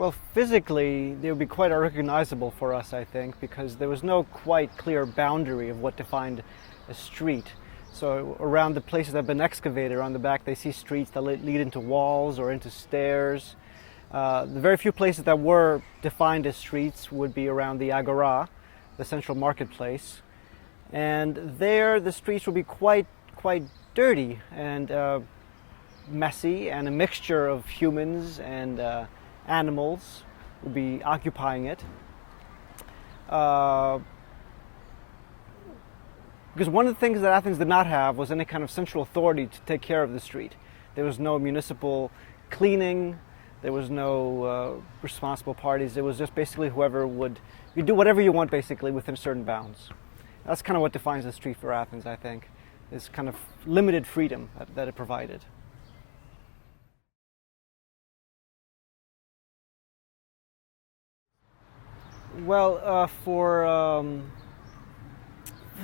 Well, physically, they would be quite unrecognizable for us, I think, because there was no quite clear boundary of what defined a street. So around the places that have been excavated around the back, they see streets that lead into walls or into stairs. The very few places that were defined as streets would be around the AGORA, the central marketplace. And there, the streets would be quite dirty and messy, and a mixture of humans and animals will be occupying it. Because one of the things that Athens did not have was any kind of central authority to take care of the street. There was no municipal cleaning, there was no responsible parties. It was just basically whoever you do whatever you want basically within certain bounds. That's kind of what defines the street for Athens, I think, this kind of limited freedom that it provided. Well, for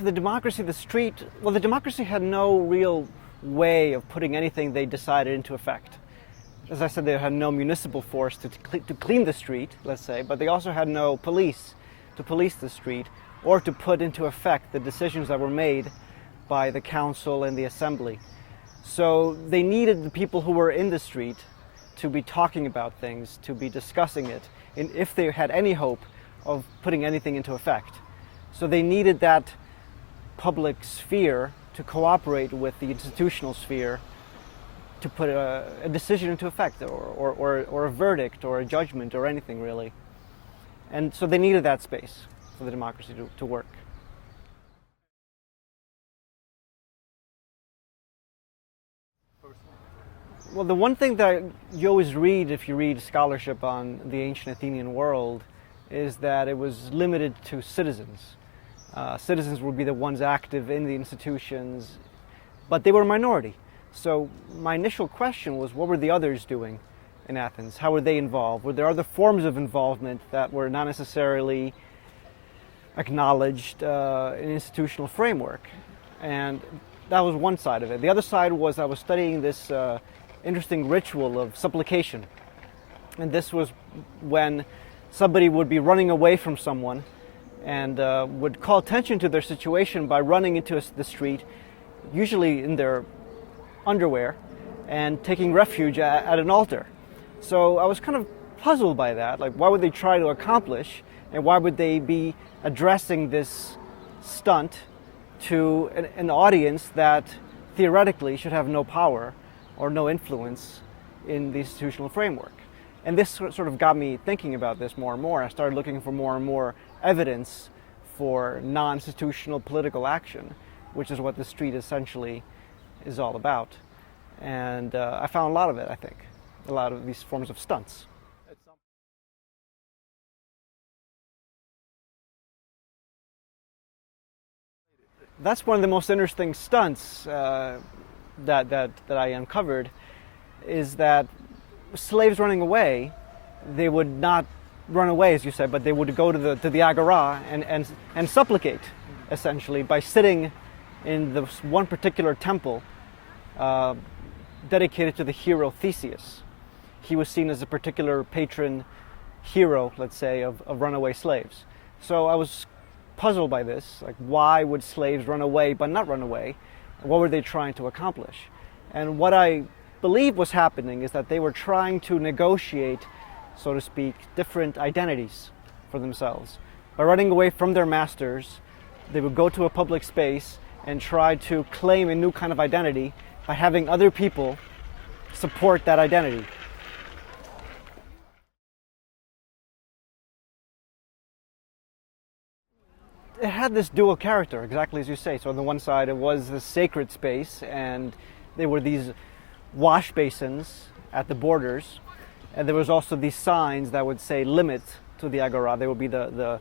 the democracy, the street, well, the democracy had no real way of putting anything they decided into effect. As I said, they had no municipal force to clean the street, let's say, but they also had no police to police the street or to put into effect the decisions that were made by the council and the assembly. So they needed the people who were in the street to be talking about things, to be discussing it, and if they had any hope of putting anything into effect. So they needed that public sphere to cooperate with the institutional sphere to put a decision into effect, or a verdict, or a judgment, or anything really. And so they needed that space for the democracy to work. Well, the one thing that you always read if you read scholarship on the ancient Athenian world is that it was limited to citizens. Citizens would be the ones active in the institutions, but they were a minority. So my initial question was, what were the others doing in Athens? How were they involved? Were there other forms of involvement that were not necessarily acknowledged in an institutional framework? And that was one side of it. The other side was I was studying this interesting ritual of supplication. And this was when somebody would be running away from someone and would call attention to their situation by running into the street, usually in their underwear, and taking refuge at an altar. So I was kind of puzzled by that. Like, what would they try to accomplish, and why would they be addressing this stunt to an audience that theoretically should have no power or no influence in the institutional framework? And this sort of got me thinking about this more and more. I started looking for more and more evidence for non-institutional political action, which is what the street essentially is all about. And I found a lot of it, I think, a lot of these forms of stunts. That's one of the most interesting stunts that I uncovered, is that slaves running away, they would not run away, as you said, but they would go to the agora and supplicate, essentially, by sitting in this one particular temple dedicated to the hero Theseus. He was seen as a particular patron hero, let's say, of runaway slaves. So I was puzzled by this, like, why would slaves run away but not run away? What were they trying to accomplish? And what I believe was happening is that they were trying to negotiate, so to speak, different identities for themselves. By running away from their masters, they would go to a public space and try to claim a new kind of identity by having other people support that identity. It had this dual character, exactly as you say. So on the one side, it was the sacred space, and there were these wash basins at the borders, and there was also these signs that would say limit to the agora. They would be the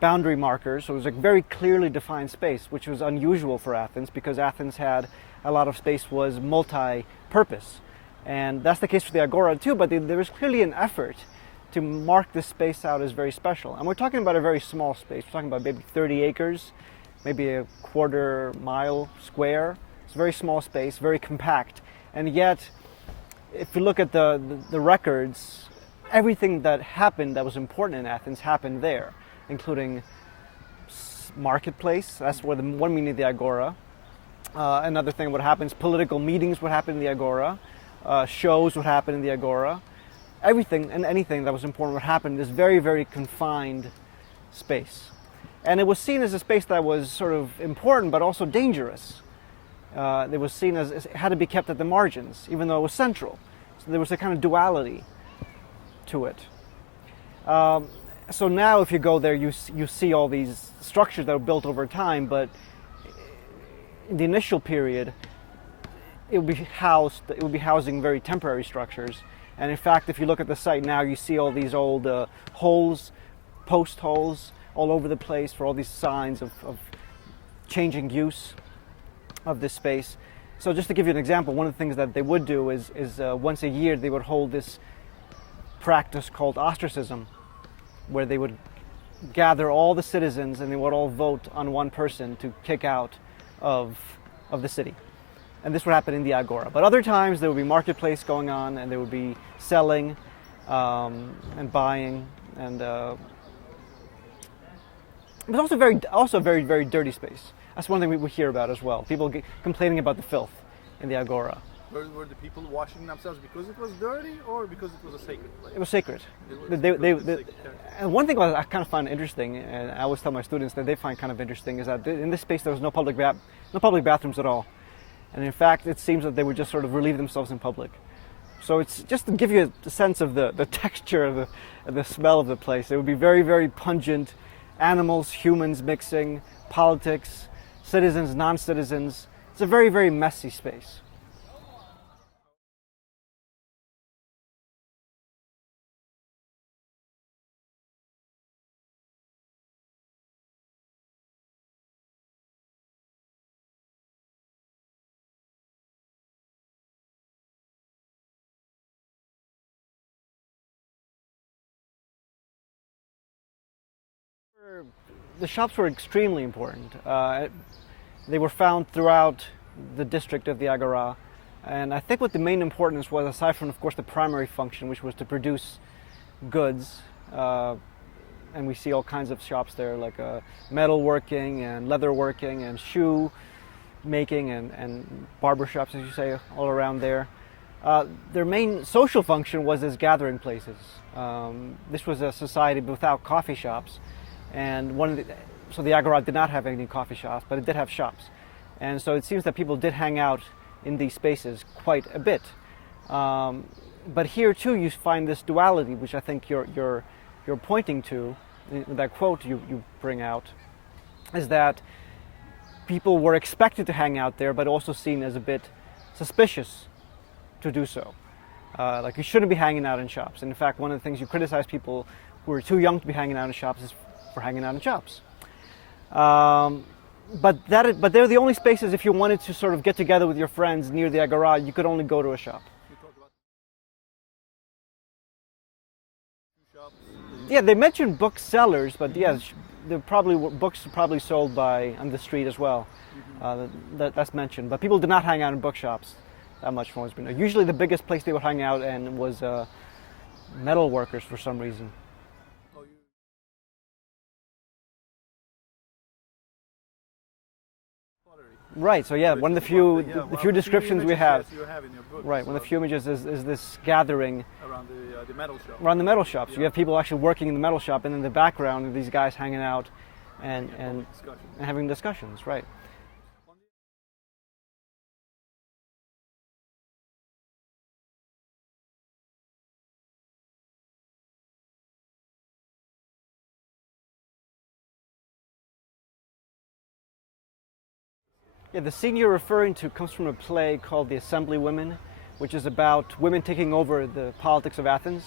boundary markers. So it was a very clearly defined space, which was unusual for Athens, because Athens had a lot of space was multi-purpose. And that's the case for the agora too, but there was clearly an effort to mark this space out as very special. And we're talking about a very small space. We're talking about maybe 30 acres, maybe a quarter mile square. It's a very small space, very compact. And yet, if you look at the records, everything that happened that was important in Athens happened there, including marketplace. That's where one meaning of the agora. Another thing, what happens, political meetings would happen in the agora, shows would happen in the agora. Everything and anything that was important would happen in this very, very confined space. And it was seen as a space that was sort of important but also dangerous. It was seen as it had to be kept at the margins, even though it was central. So there was a kind of duality to it. So now if you go there, you see all these structures that were built over time, but in the initial period, it would be housing very temporary structures. And in fact, if you look at the site now, you see all these old holes, post holes, all over the place for all these signs of changing use of this space. So just to give you an example, one of the things that they would do is once a year they would hold this practice called ostracism, where they would gather all the citizens and they would all vote on one person to kick out of the city. And this would happen in the agora. But other times there would be marketplace going on, and there would be selling and buying, and it was also very, very dirty space. That's one thing we hear about as well. People complaining about the filth in the agora. Were the people washing themselves because it was dirty, or because it was a sacred place? It was sacred. And one thing I kind of find interesting, and I always tell my students that they find kind of interesting, is that in this space there was no public bathrooms at all. And in fact, it seems that they would just sort of relieve themselves in public. So it's just to give you a sense of the texture of the smell of the place. It would be very, very pungent. Animals, humans mixing, politics, citizens, non-citizens. It's a very, very messy space. The shops were extremely important. They were found throughout the district of the Agora, and I think what the main importance was, aside from, of course, the primary function, which was to produce goods, and we see all kinds of shops there, like metalworking and leatherworking and shoe making and barber shops, as you say, all around there. Their main social function was as gathering places. This was a society without coffee shops. And so the Agora did not have any coffee shops, but it did have shops. And so it seems that people did hang out in these spaces quite a bit. But here too you find this duality, which I think you're pointing to, in that quote you bring out, is that people were expected to hang out there, but also seen as a bit suspicious to do so. Like you shouldn't be hanging out in shops. And in fact, one of the things you criticize people who are too young to be hanging out in shops is for hanging out in shops. But they're the only spaces, if you wanted to sort of get together with your friends near the Agora, you could only go to a shop. Yeah, they mentioned booksellers, but yes, books probably sold on the street as well. That's mentioned. But people did not hang out in bookshops that much from what's been known. Usually the biggest place they would hang out in was metal workers for some reason. Right, so yeah, one of the few descriptions we have, right, one of the few images is this gathering around the metal shop. Around the metal shops. You have people actually working in the metal shop, and in the background, these guys hanging out and having discussions, right. Yeah, the scene you're referring to comes from a play called The Assemblywomen, which is about women taking over the politics of Athens.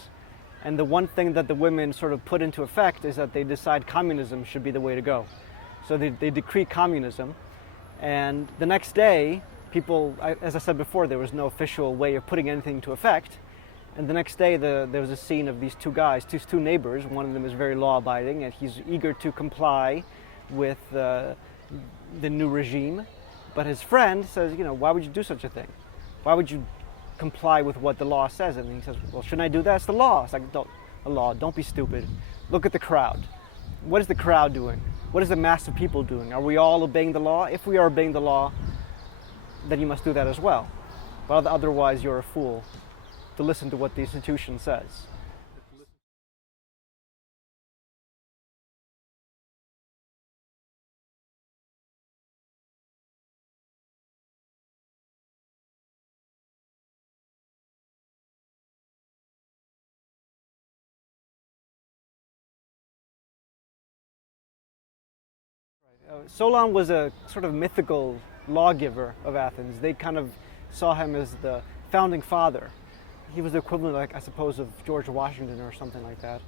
And the one thing that the women sort of put into effect is that they decide communism should be the way to go. So they decree communism. And the next day, people, as I said before, there was no official way of putting anything into effect. And the next day, there was a scene of these two guys, two neighbors. One of them is very law-abiding, and he's eager to comply with the new regime. But his friend says, why would you do such a thing? Why would you comply with what the law says. And he says, well, shouldn't I do that? It's the law. It's like, the law, don't be stupid. Look at the crowd. What is the crowd doing? What is the mass of people doing? Are we all obeying the law? If we are obeying the law, then you must do that as well. But otherwise, you're a fool to listen to what the institution says. Solon was a sort of mythical lawgiver of Athens. They kind of saw him as the founding father. He was the equivalent, like, I suppose, of George Washington or something like that.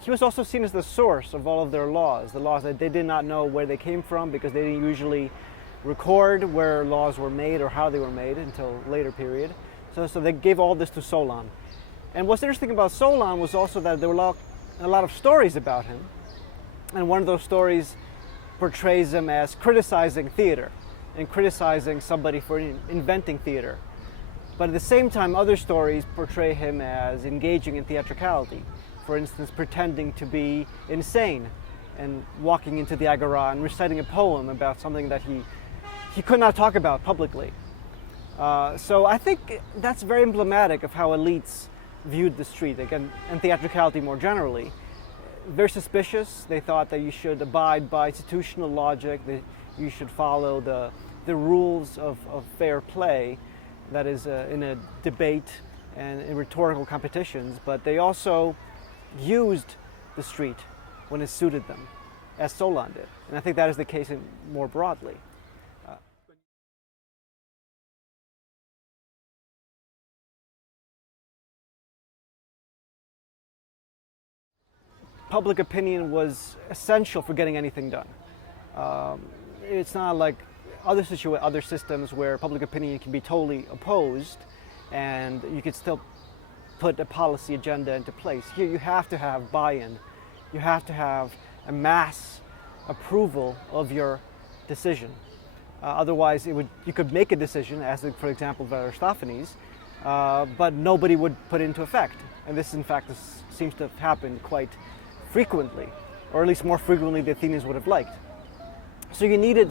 He was also seen as the source of all of their laws, the laws that they did not know where they came from because they didn't usually record where laws were made or how they were made until a later period. So they gave all this to Solon. And what's interesting about Solon was also that there were a lot of stories about him. And one of those stories portrays him as criticizing theater and criticizing somebody for inventing theater. But at the same time, other stories portray him as engaging in theatricality. For instance, pretending to be insane and walking into the Agora and reciting a poem about something that he could not talk about publicly. So I think that's very emblematic of how elites viewed the street, again, and theatricality more generally. Very suspicious. They thought that you should abide by institutional logic, that you should follow the rules of fair play, that is in a debate and in rhetorical competitions, but they also used the street when it suited them, as Solon did. And I think that is the case more broadly. Public opinion was essential for getting anything done. It's not like other systems where public opinion can be totally opposed and you could still put a policy agenda into place. Here you have to have buy-in. You have to have a mass approval of your decision. Otherwise, you could make a decision, as for example of Aristophanes, but nobody would put it into effect. And this, in fact, seems to have happened quite frequently, or at least more frequently than the Athenians would have liked. So you needed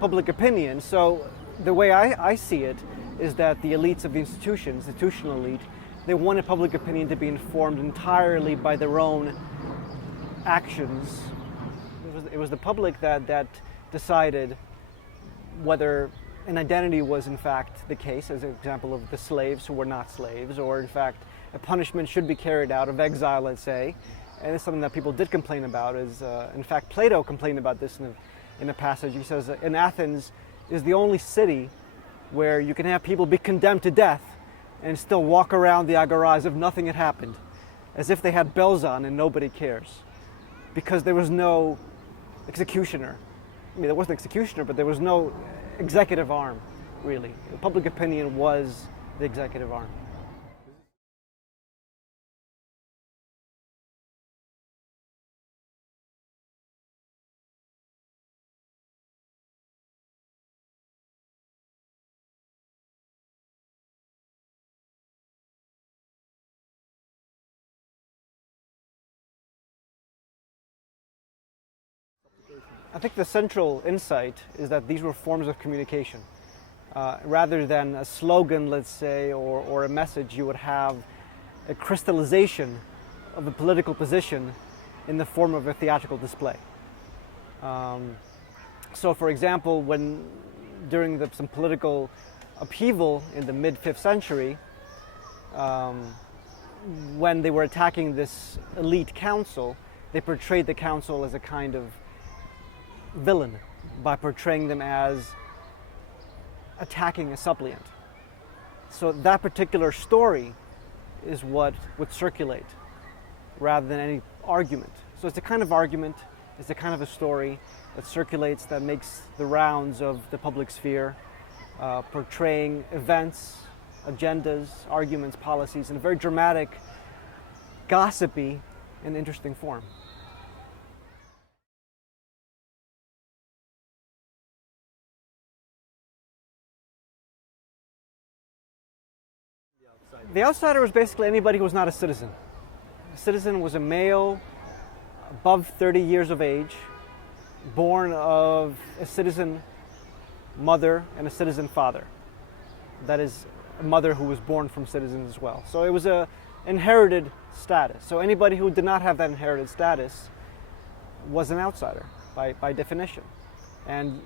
public opinion. So the way I see it is that the elites of the institutional elite, they wanted public opinion to be informed entirely by their own actions. It was the public that decided whether an identity was in fact the case, as an example of the slaves who were not slaves, or in fact a punishment should be carried out of exile, let's say. And it's something that people did complain about. In fact, Plato complained about this in a passage. He says, in Athens is the only city where you can have people be condemned to death and still walk around the agora as if nothing had happened, as if they had bells on and nobody cares, because there was no executioner. I mean, there was an executioner, but there was no executive arm, really. Public opinion was the executive arm. I think the central insight is that these were forms of communication. Rather than a slogan, let's say, or a message, you would have a crystallization of a political position in the form of a theatrical display. So, for example, during some political upheaval in the mid-5th century, when they were attacking this elite council, they portrayed the council as a kind of villain by portraying them as attacking a suppliant. So that particular story is what would circulate rather than any argument. So it's a kind of argument, it's a kind of a story that circulates, that makes the rounds of the public sphere, portraying events, agendas, arguments, policies in a very dramatic, gossipy, and interesting form. The outsider was basically anybody who was not a citizen. A citizen was a male above 30 years of age, born of a citizen mother and a citizen father. That is, a mother who was born from citizens as well. So it was an inherited status. So anybody who did not have that inherited status was an outsider by definition. And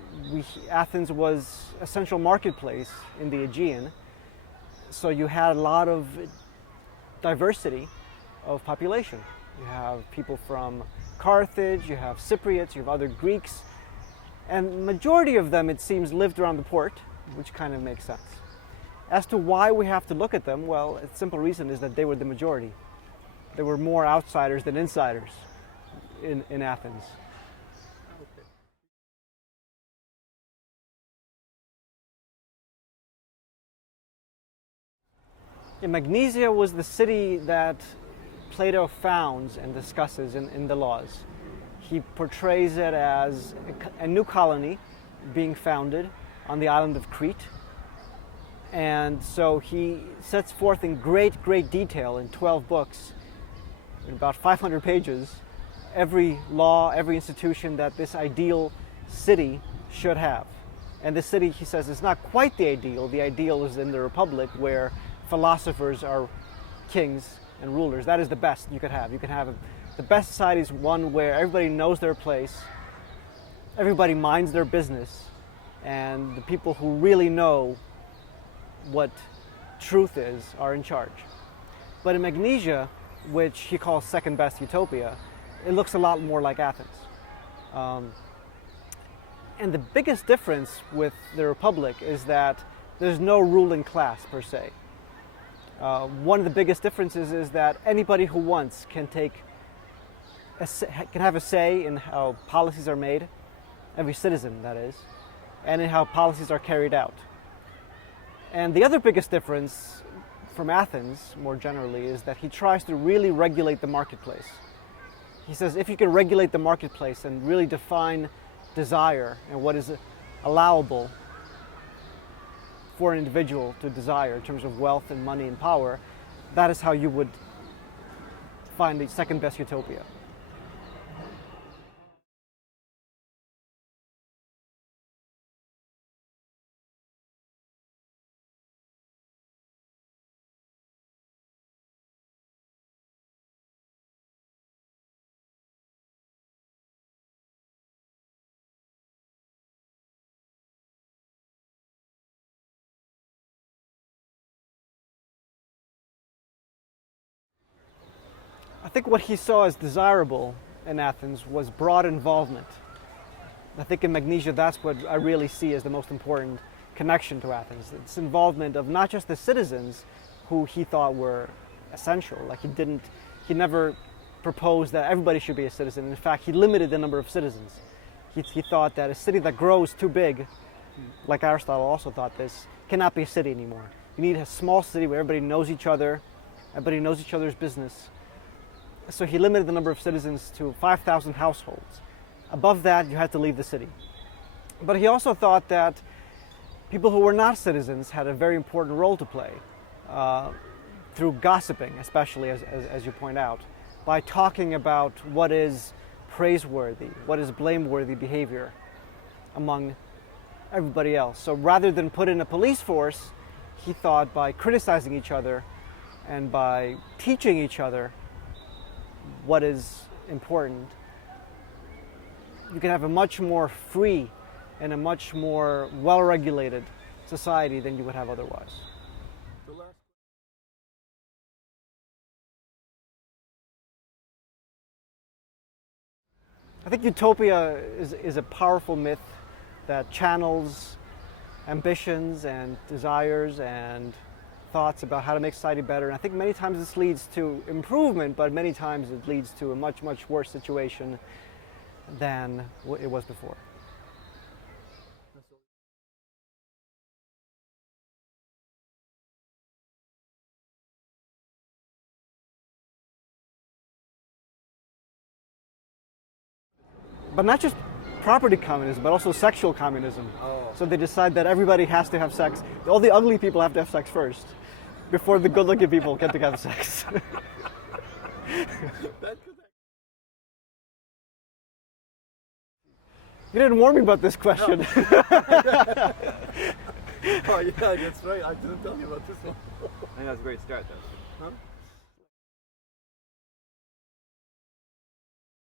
Athens was a central marketplace in the Aegean, so you had a lot of diversity of population. You have people from Carthage, you have Cypriots, you have other Greeks, and the majority of them, it seems, lived around the port, which kind of makes sense. As to why we have to look at them, well, a simple reason is that they were the majority. There were more outsiders than insiders in Athens. Okay. Magnesia was the city that Plato founds and discusses in the Laws. He portrays it as a new colony being founded on the island of Crete. And so he sets forth in great detail in 12 books, in about 500 pages, every law, every institution that this ideal city should have. And this city, he says, is not quite the ideal. The ideal is in the Republic, where philosophers are kings and rulers. That is the best you could have. You can have the best society is one where everybody knows their place, everybody minds their business, and the people who really know what truth is are in charge. But in Magnesia, which he calls second best utopia, it looks a lot more like Athens. And the biggest difference with the Republic is that there's no ruling class per se. One of the biggest differences is that anybody who wants can have a say in how policies are made, every citizen that is, and in how policies are carried out. And the other biggest difference from Athens, more generally, is that he tries to really regulate the marketplace. He says if you can regulate the marketplace and really define desire and what is allowable for an individual to desire in terms of wealth and money and power, that is how you would find the second best utopia. I think what he saw as desirable in Athens was broad involvement. I think in Magnesia, that's what I really see as the most important connection to Athens. It's involvement of not just the citizens who he thought were essential. Like he never proposed that everybody should be a citizen. In fact, he limited the number of citizens. He thought that a city that grows too big, like Aristotle also thought this, cannot be a city anymore. You need a small city where everybody knows each other, everybody knows each other's business. So he limited the number of citizens to 5,000 households. Above that, you had to leave the city. But he also thought that people who were not citizens had a very important role to play through gossiping, especially as you point out, by talking about what is praiseworthy, what is blameworthy behavior among everybody else. So rather than put in a police force, he thought by criticizing each other and by teaching each other what is important, you can have a much more free and a much more well-regulated society than you would have otherwise. I think utopia is a powerful myth that channels ambitions and desires and thoughts about how to make society better. And I think many times this leads to improvement, but many times it leads to a much worse situation than it was before. But not just property communism, but also sexual communism. Oh. So they decide that everybody has to have sex. All the ugly people have to have sex first. before the good-looking people get to have sex. You didn't warn me about this question. Oh yeah, that's right. I didn't tell you about this one. I think that's a great start, though. Huh?